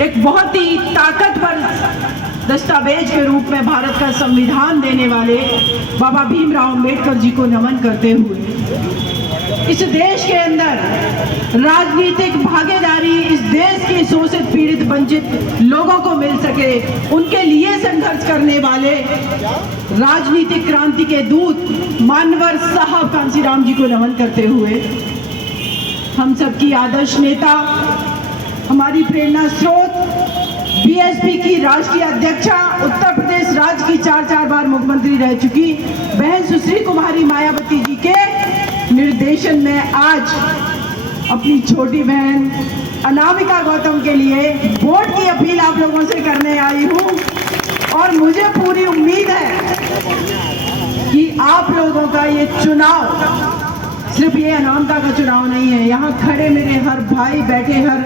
एक बहुत ही ताकतवर दस्तावेज के रूप में भारत का संविधान देने वाले बाबा भीमराव अंबेडकर जी को नमन करते हुए इस देश के अंदर राजनीतिक भागीदारी इस देश के शोषित पीड़ित वंचित लोगों को मिल सके, उनके लिए संघर्ष करने वाले राजनीतिक क्रांति के दूत मानवर साहब कांशीराम जी को नमन करते हुए हम सबकी आदर्श नेता, हमारी प्रेरणा स्रोत, बीएसपी की राष्ट्रीय अध्यक्षा, उत्तर प्रदेश राज्य की 4 बार मुख्यमंत्री रह चुकी बहन सुश्री कुमारी मायावती जी के निर्देशन में आज अपनी छोटी बहन अनामिका गौतम के लिए वोट की अपील आप लोगों से करने आई हूँ। और मुझे पूरी उम्मीद है कि आप लोगों का ये चुनाव सिर्फ ये अनामिका का चुनाव नहीं है। यहाँ खड़े मेरे हर भाई, बैठे हर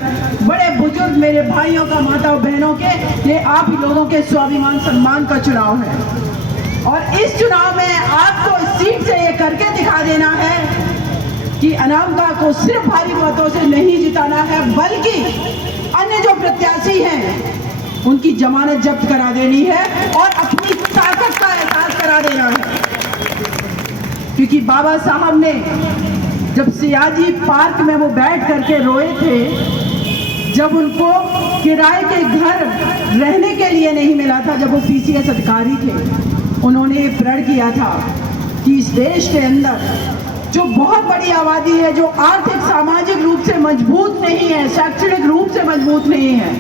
बड़े बुजुर्ग मेरे भाइयों का, माता और बहनों के, ये आप ही लोगों के स्वाभिमान सम्मान का चुनाव है। और इस चुनाव में आपको इस सीट से ये करके दिखा देना है कि अनामिका को सिर्फ भारी मतों से नहीं जिताना है, बल्कि अन्य जो प्रत्याशी हैं उनकी जमानत जब्त करा देनी है और अपनी ताकत का एहसास करा देना है। क्योंकि बाबा साहब ने जब सियाजी पार्क में वो बैठ करके रोए थे, जब उनको किराए के घर रहने के लिए नहीं मिला था, जब वो पीसीएस अधिकारी थे, उन्होंने ये प्रण किया था कि इस देश के अंदर जो बहुत बड़ी आबादी है, जो आर्थिक सामाजिक रूप से मजबूत नहीं है, शैक्षणिक रूप से मजबूत नहीं है,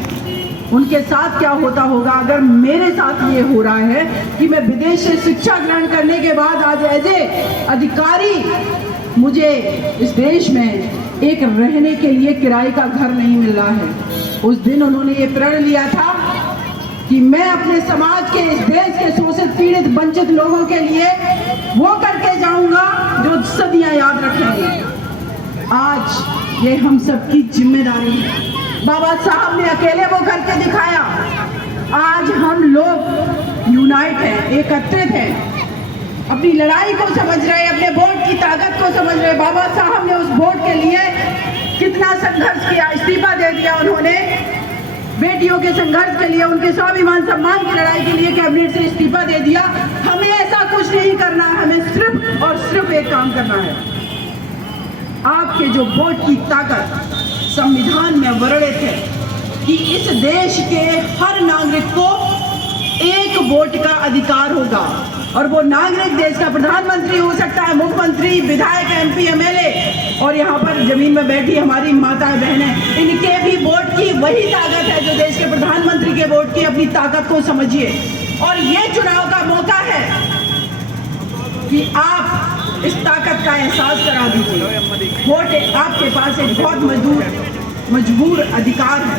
उनके साथ क्या होता होगा अगर मेरे साथ ये हो रहा है कि मैं विदेश से शिक्षा ग्रहण करने के बाद आज एज ए अधिकारी मुझे इस देश में एक रहने के लिए किराए का घर नहीं मिल रहा है। उस दिन उन्होंने ये प्रण लिया था कि मैं अपने समाज के, इस देश के शोषित पीड़ित वंचित लोगों के लिए वो करके जाऊंगा जो सदियां याद रखेंगे। आज ये हम सबकी जिम्मेदारी है। बाबा साहब ने अकेले वो करके दिखाया। आज हम लोग यूनाइट हैं, एकत्रित हैं, अपनी लड़ाई को समझ रहे, अपने वोट की ताकत को समझ रहे। बाबा साहब ने उस वोट के लिए कितना संघर्ष किया, इस्तीफा दे दिया उन्होंने। बेटियों के संघर्ष के लिए, उनके स्वाभिमान सम्मान की लड़ाई के लिए कैबिनेट से इस्तीफा दे दिया। हमें ऐसा कुछ नहीं करना, हमें सिर्फ और सिर्फ एक काम करना है। आपके जो वोट की ताकत संविधान में वर्णित है कि इस देश के हर नागरिक को एक वोट का अधिकार होगा, और वो नागरिक देश का प्रधानमंत्री हो सकता है, मुख्यमंत्री, विधायक, एमपी, एमएलए, और यहाँ पर जमीन में बैठी हमारी माताएं बहनें, इनके भी वोट की वही ताकत है जो देश के प्रधानमंत्री के वोट की। अपनी ताकत को समझिए और ये चुनाव का मौका है कि आप इस ताकत का एहसास करा दीजिए। वोट आपके पास एक बहुत मजबूर अधिकार है।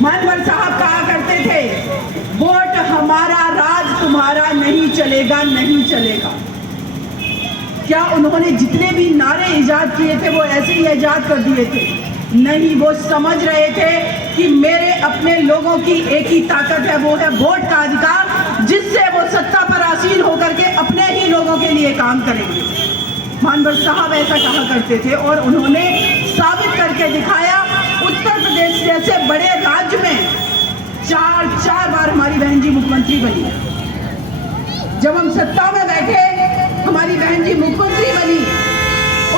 मानवर साहब कहा करते थे, वोट हमारा, राज तुम्हारा, नहीं चलेगा, नहीं चलेगा। क्या उन्होंने जितने भी नारे इजाद किए थे वो ऐसे ही इजाद कर दिए थे? नहीं, वो समझ रहे थे कि मेरे अपने लोगों की एक ही ताकत है, वो है वोट का अधिकार, जिससे वो सत्ता पर आसीन होकर के अपने ही लोगों के लिए काम करेंगे। मानवर साहब ऐसा कहा करते थे और उन्होंने साबित करके दिखाया। उत्तर प्रदेश जैसे बड़े राज्य में चार बार हमारी बहन जी मुख्यमंत्री बनी। जब हम सत्ता में बैठे, हमारी बहन जी मुख्यमंत्री बनी।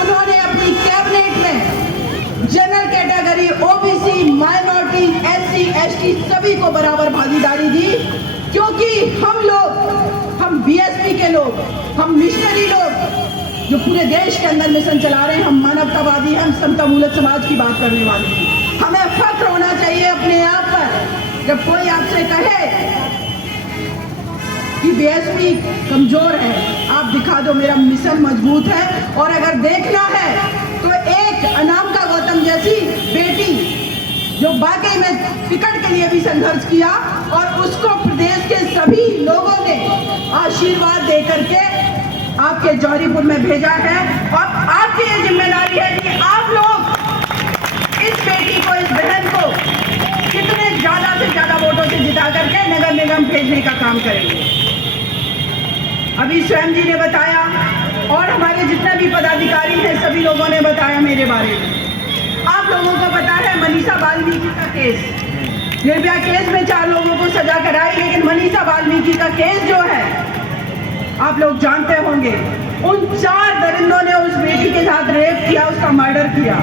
उन्होंने अपनी कैबिनेट में general category, OBC, minority, SC, ST सभी को बराबर भागीदारी दी, क्योंकि हम बीएसपी के लोग, हम मिशनरी लोग जो पूरे देश के अंदर मिशन चला रहे हैं, हम मानवतावादी हैं, हम समतामूलक समाज की बात करने वाले हैं। हमें फख्र होना चाहिए अपने आप पर। जब कोई आपसे कहे कि बीएसपी कमजोर है, आप दिखा दो मेरा मिशन मजबूत है। और अगर देखना है तो एक अनामिका गौतम जैसी बेटी जो वाकई में टिकट के लिए भी संघर्ष किया और उसको प्रदेश के सभी लोगों ने आशीर्वाद दे करके आपके जौहरीपुर में भेजा है। और आपकी ये जिम्मेदारी है कि आप लोग इस बेटी को, इस बहन को कितने ज्यादा से ज्यादा वोटों से जिता करके नगर निगम भेजने का काम करेंगे। अभी स्वयं जी ने बताया और हमारे जितने भी पदाधिकारी हैं सभी लोगों ने बताया मेरे बारे में। आप लोगों को पता है मनीषा बाल्मीकि केस, निर्भया केस में 4 लोगों को सजा कराई, लेकिन मनीषा वाल्मीकि का केस जो है आप लोग जानते होंगे, उन 4 दरिंदों ने उस बेटी के साथ रेप किया, उसका मर्डर किया।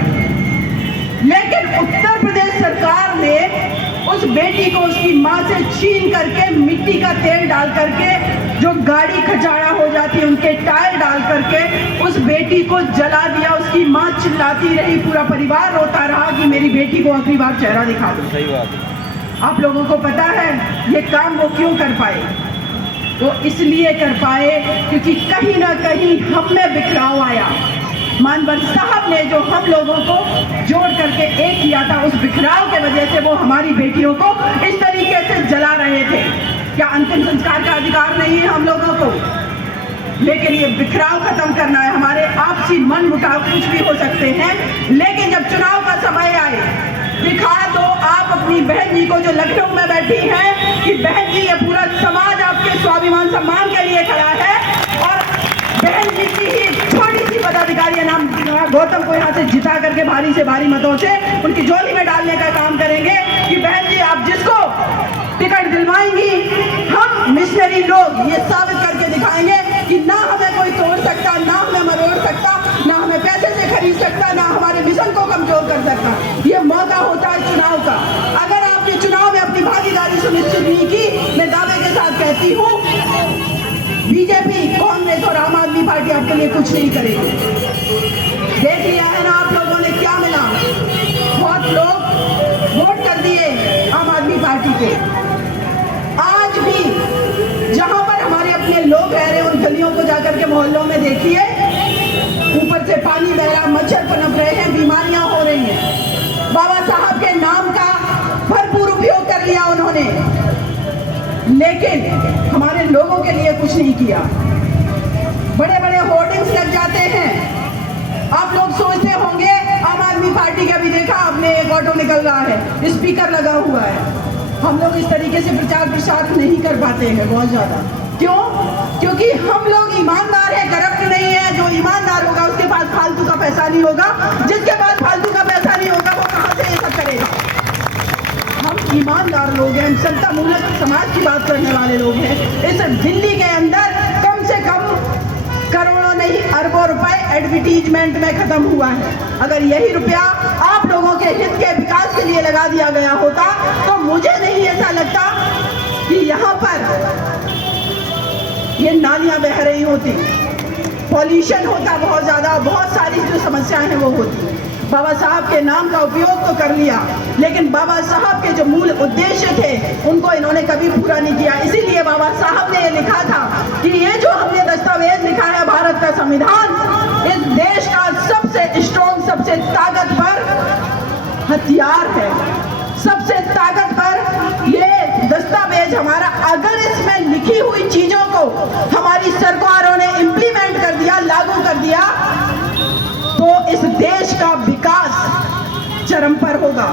लेकिन उत्तर प्रदेश सरकार ने उस बेटी को उसकी मां से छीन करके मिट्टी का तेल डाल करके, जो गाड़ी खचाड़ा हो जाती है उनके टायर डाल करके उस बेटी को जला दिया। उसकी मां चिल्लाती रही, पूरा परिवार रोता रहा कि मेरी बेटी को आखिरी बार चेहरा दिखा दो। सही बात। आप लोगों को पता है ये काम वो क्यों कर पाए? वो इसलिए कर पाए क्योंकि कहीं ना कहीं हम में बिखराव आया। मानवर साहब ने जो हम लोगों को जोड़ करके एक किया था, उस बिखराव के वजह से वो हमारी बेटियों को इस तरीके से जला रहे थे। क्या अंतिम संस्कार का अधिकार नहीं है हम लोगों को? लेकिन ये बिखराव खत्म करना है। हमारे आपसी मन मुटाव कुछ भी हो सकते हैं, लेकिन जब चुनाव का समय आए, दिखा दो आप अपनी बहन जी को जो लखनऊ में बैठी है कि बहन जी ये पूरा समाज आपके स्वाभिमान सम्मान के लिए खड़ा है, और बहन जी की ही छोटी सी पदाधिकारी नाम गौतम को यहाँ से जिता करके भारी से भारी मतों से उनकी झोली में डालने का काम करेंगे कि बहन जी आप जिसको टिकट दिलवाएंगी, हम मिशनरी लोग ये साबित करके दिखाएंगे कि ना हमें कोई तोड़ सकता, ना हमें मरोड़ सकता, ना हमें पैसे से खरीद सकता, ना हमारे मिशन को कमजोर कर सकता। ये मौका होता है चुनाव का। अगर आपने चुनाव में अपनी भागीदारी सुनिश्चित नहीं की, मैं दावे के साथ कहती हूँ बीजेपी, कांग्रेस और आम आदमी पार्टी आपके लिए कुछ नहीं करेगी। देख लिया है ना आप लोगों ने क्या मिला। बहुत लोग वोट कर दिए आम आदमी पार्टी को। आज भी जहां पर हमारे अपने लोग रह रहे हैं उन गलियों को जाकर के मोहल्लों में देखिए, ऊपर से पानी बह रहा, मच्छर पनप रहे हैं, बीमारियां हो रही हैं। बाबा साहब के नाम का भरपूर उपयोग कर लिया उन्होंने, लेकिन हमारे लोगों के लिए कुछ नहीं किया। बड़े बड़े होर्डिंग्स लग जाते हैं। आप लोग सोचते होंगे आम आदमी पार्टी का भी देखा आपने, एक ऑटो निकल रहा है, स्पीकर लगा हुआ है। हम लोग इस तरीके से प्रचार प्रसार नहीं कर पाते हैं बहुत ज्यादा। क्यों? क्योंकि हम लोग ईमानदार हैं, करप्ट नहीं है। जो ईमानदार होगा उसके पास फालतू का पैसा नहीं होगा, जिसके पास फालतू का पैसा नहीं होगा वो कहां से ये सब करेगा। हम ईमानदार लोग हैं, जनता मूलक समाज की बात करने वाले लोग हैं। इस दिल्ली के अंदर कम से कम करोड़ों नहीं अरबों रुपए एडवर्टीजमेंट में खत्म हुआ है। अगर यही रुपया आप लोगों के हित के विकास के लिए लगा दिया गया होता तो मुझे नहीं ऐसा लगता कि यहाँ पर ये नालियां बह रही होती, पॉल्यूशन होता बहुत ज्यादा, बहुत सारी जो समस्याएं हैं वो होती। बाबा साहब के नाम का उपयोग तो कर लिया, लेकिन बाबा साहब के जो मूल उद्देश्य थे उनको इन्होंने कभी पूरा नहीं किया। इसीलिए बाबा साहब ने ये लिखा था कि ये जो हमने दस्तावेज लिखा है भारत का संविधान, इस देश का सबसे स्ट्रॉन्ग, सबसे ताकतवर हथियार है, सबसे ताकतवर ये दस्तावेज हमारा। अगर इसमें लिखी हुई चीजों को हमारी सरकारों ने इम्प्लीमेंट कर दिया, लागू कर दिया, तो इस देश का विकास चरम पर होगा।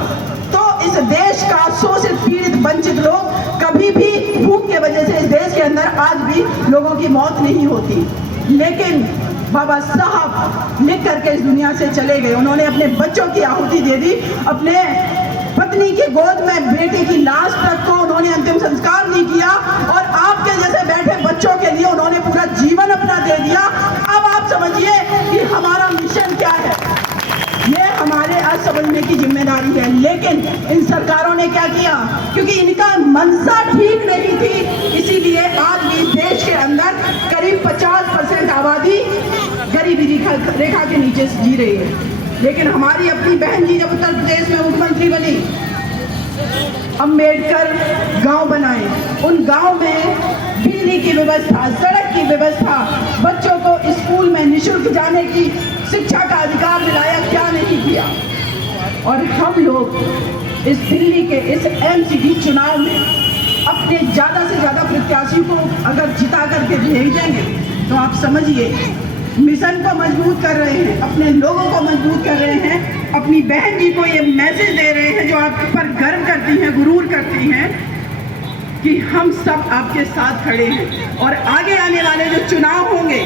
तो इस देश का शोषित, पीड़ित, वंचित लोग कभी भी भूख के वजह से इस देश के अंदर आज भी लोगों की मौत नहीं होती। लेकिन बाबा साहब लिख करके इस दुनिया से चले गए। उन्होंने अपने बच्चों की आहुति दे दी, अपने पत्नी की गोद में बेटी की लाश तक को उन्होंने अंतिम संस्कार नहीं किया, और आपके जैसे बैठे बच्चों के लिए उन्होंने पूरा जीवन अपना दे दिया। अब आप समझिए कि हमारा मिशन क्या है। ये हमारे आज समझने की जिम्मेदारी है। लेकिन इन सरकारों ने क्या किया? क्योंकि इनका मंशा ठीक नहीं थी, इसीलिए आज भी देश के अंदर करीब 50% आबादी गरीबी रेखा के नीचे जी रही है। लेकिन हमारी अपनी बहन जी जब उत्तर प्रदेश में मुख्यमंत्री बनी, अम्बेडकर गांव बनाए, उन गांव में बिजली की व्यवस्था, सड़क की व्यवस्था, बच्चों को स्कूल में निःशुल्क जाने की शिक्षा का अधिकार दिलाया, क्या नहीं किया। और हम लोग इस दिल्ली के इस एमसीडी चुनाव में अपने ज्यादा से ज्यादा प्रत्याशी को अगर जिता करके भेजेंगे तो आप समझिए मिशन को मजबूत कर रहे हैं, अपने लोगों को मजबूत कर रहे हैं, अपनी बहन जी को ये मैसेज दे रहे हैं जो आप पर गर्व करती हैं, गुरूर करती हैं कि हम सब आपके साथ खड़े हैं। और आगे आने वाले जो चुनाव होंगे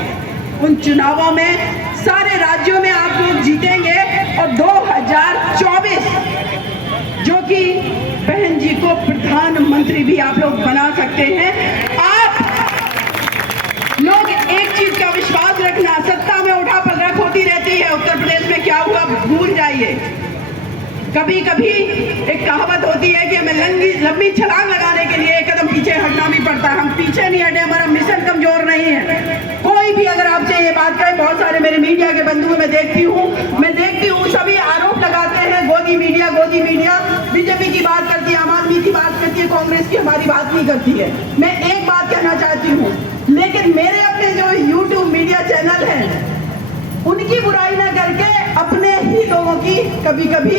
उन चुनावों में सारे राज्यों में आप लोग जीतेंगे, और 2024 जो कि मुख्यमंत्री भी आप लोग बना सकते हैं। आप लोग एक चीज का विश्वास रखना, सत्ता में उठा पलट होती रहती है। उत्तर प्रदेश में क्या हुआ भूल जाइए। कभी कभी एक कहावत होती है कि हमें लंबी छलांग लगाने के लिए एक कदम पीछे हटना भी पड़ता है। हम पीछे नहीं हटे, हमारा मिशन कमजोर नहीं है। कोई भी अगर आपसे ये बात कहे, बहुत सारे मेरे मीडिया के बंधु मैं देखती हूँ सभी आरोप लगाते हैं गोदी मीडिया बीजेपी की बात करती है, आम आदमी की बात करती है, कांग्रेस की हमारी बात नहीं करती है। मैं एक बात कहना चाहती हूँ, लेकिन मेरे अपने जो यूट्यूब मीडिया चैनल है उनकी बुराई ना करके अपने ही लोगों की कभी कभी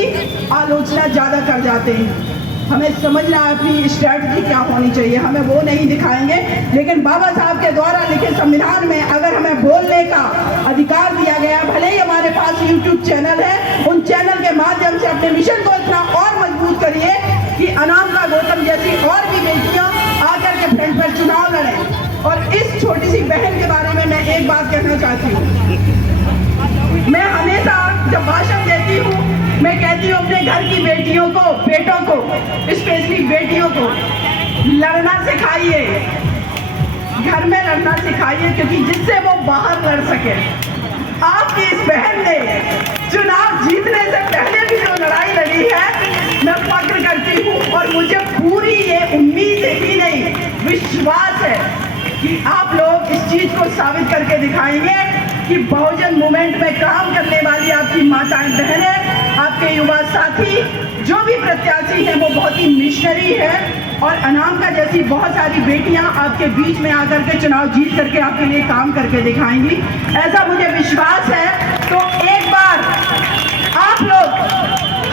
आलोचना ज्यादा कर जाते हैं। हमें समझना है अपनी स्ट्रैटेजी क्या होनी चाहिए, हमें वो नहीं दिखाएंगे। लेकिन बाबा साहब के द्वारा लिखे संविधान में अगर हमें बोलने का अधिकार दिया गया, भले ही हमारे पास यूट्यूब चैनल है, उन चैनल के माध्यम से अपने मिशन को इतना और मजबूत करिए कि अनामिका गौतम जैसी और भी बेटियां आकर के फ्रंट पर चुनाव लड़ें। और इस छोटी सी बहन के बारे में मैं एक बात कहना चाहती हूँ। मैं हमेशा जब भाषण देती हूँ मैं कहती हूँ अपने घर की बेटियों को, बेटों को, स्पेशली बेटियों को लड़ना सिखाइए, घर में लड़ना सिखाइए, क्योंकि जिससे वो बाहर लड़ सके। आपकी इस बहन ने चुनाव जीतने से पहले भी जो लड़ाई लड़ी है मैं फक्र करती हूँ। और मुझे पूरी ये उम्मीद ही नहीं विश्वास है कि आप लोग इस चीज को साबित करके दिखाएंगे कि बहुजन मूवमेंट में काम करने वाली आपकी माताएं बहनें, आपके युवा साथी, जो भी प्रत्याशी हैं वो बहुत ही मिशनरी है। और अनामिका जैसी बहुत सारी बेटियां आपके बीच में आकर के चुनाव जीत करके आपके लिए काम करके दिखाएंगी, ऐसा मुझे विश्वास है। तो एक बार आप लोग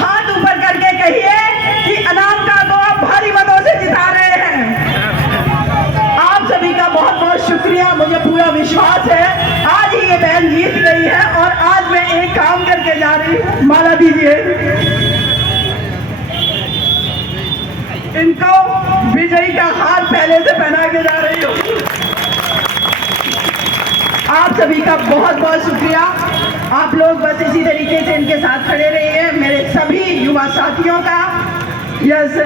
हाथ ऊपर करके कहिए कि अनामिका को आप भारी मतों से जिता रहे हैं। आप सभी का बहुत बहुत शुक्रिया। मुझे पूरा विश्वास है आज ही ये बहन जीत गई है और आज मैं एक काम करके जा रही हूँ। माला दीजिए इनको, विजयी का हार पहले से पहना के जा रही हूँ। आप सभी का बहुत बहुत शुक्रिया। आप लोग बस इसी तरीके से इनके साथ खड़े रहिए। मेरे सभी युवा साथियों का, यस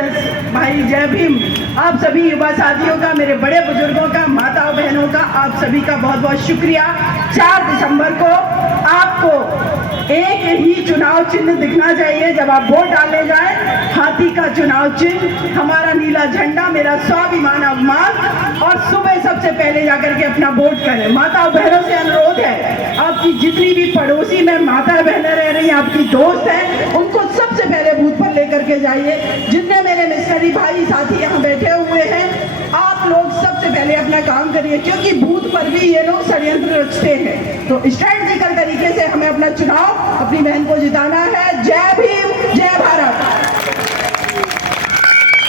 भाई जय भीम, आप सभी युवा साथियों का, मेरे बड़े बुजुर्गों का, माताओं बहनों का, आप सभी का बहुत बहुत शुक्रिया। 4 दिसंबर को आपको एक ही चुनाव चिन्ह दिखना चाहिए जब आप वोट डालने जाएं। हाथी का चुनाव चिन्ह, हमारा नीला झंडा, मेरा स्वाभिमान अवमान। और सुबह सबसे पहले जाकर के अपना वोट करें। माताओं बहनों से अनुरोध है, आपकी जितनी भी पड़ोसी में माता बहनें रह रही हैं, आपकी दोस्त हैं, उनको सबसे पहले बूथ पर लेकर के जाइए। जितने मेरे मिशनरी भाई साथी यहाँ बैठे हुए हैं, आप लोग सबसे पहले अपना काम करिए, क्योंकि बूथ पर भी ये लोग षड्यंत्र रचते हैं। तो स्ट्रेटेजिकल तरीके से हमें अपना चुनाव अपनी बहन को जिताना है। जय भीम, जय भारत।